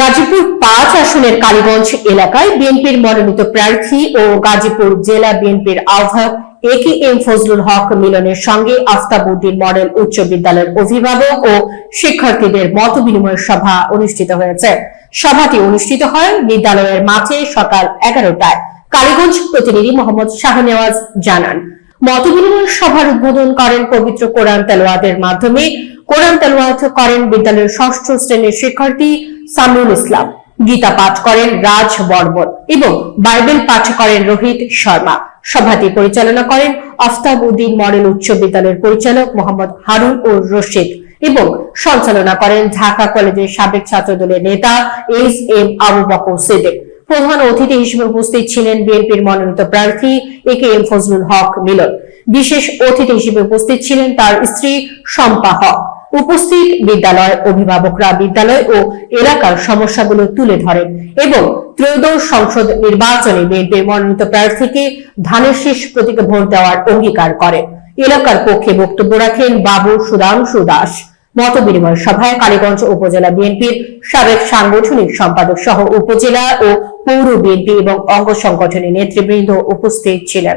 গাজীপুর ৫ আসনের কালীগঞ্জ এলাকায় বিএনপির মনোনীত প্রার্থী ও গাজীপুর জেলা বিএনপির আহ্বায়ক একেএম ফজলুল হক মিলনের সঙ্গে আফতাবউদ্দিন মডেল উচ্চ বিদ্যালয়ের অভিভাবক ও শিক্ষার্থীদের মতবিনিময় সভা অনুষ্ঠিত হয়েছে। সভাটি অনুষ্ঠিত হয় বিদ্যালয়ের মাঠে সকাল ১১টায়। কালীগঞ্জ প্রতিনিধি মোহাম্মদ শাহনেওয়াজ জানান, মতবিনিময় সভার উদ্বোধন করেন পবিত্র কোরআন তেলাওয়াতের মাধ্যমে। কোরআন তেলাওয়াত করেন বিদ্যালয়ের ৬ষ্ঠ শ্রেণীর শিক্ষার্থী সামিউল ইসলাম, গীতা পাঠ করেন রাজ বর্মন এবং বাইবেল পাঠ করেন রোহিত শর্মা। সভাটি পরিচালনা করেন আফতাবউদ্দিন মডেল উচ্চ বিদ্যালয়ের পরিচালক মোহাম্মদ হারুন ও রশিদ এবং সঞ্চালনা করেন ঢাকা কলেজের সাবেক ছাত্রদলের নেতা এস.এম. আবু বকর সিদ্দিক। প্রধান অতিথি হিসেবে উপস্থিত ছিলেন বিএনপির মনোনীত প্রার্থী একেএম ফজলুল হক মিলন। বিশেষ অতিথি হিসেবে উপস্থিত ছিলেন তার স্ত্রী শম্পা হক। উপস্থিত বিদ্যালয় অভিভাবকরা বিদ্যালয় ও এলাকার সমস্যাগুলো তুলে ধরেন এবং ত্রয়োদশ সংসদ নির্বাচনে বিএনপির মনোনীত প্রার্থীকে ধানের শীষ প্রতীকে ভোট দেওয়ার অঙ্গীকার করেন। এলাকার পক্ষে বক্তব্য রাখেন বাবু সুধাংশু দাস। মতবিনিময় সভায় কালীগঞ্জ উপজেলা বিএনপির সাবেক সাংগঠনিক সম্পাদক সহ উপজেলা ও পৌর বিএনপি এবং অঙ্গ সংগঠনের নেতৃবৃন্দ উপস্থিত ছিলেন।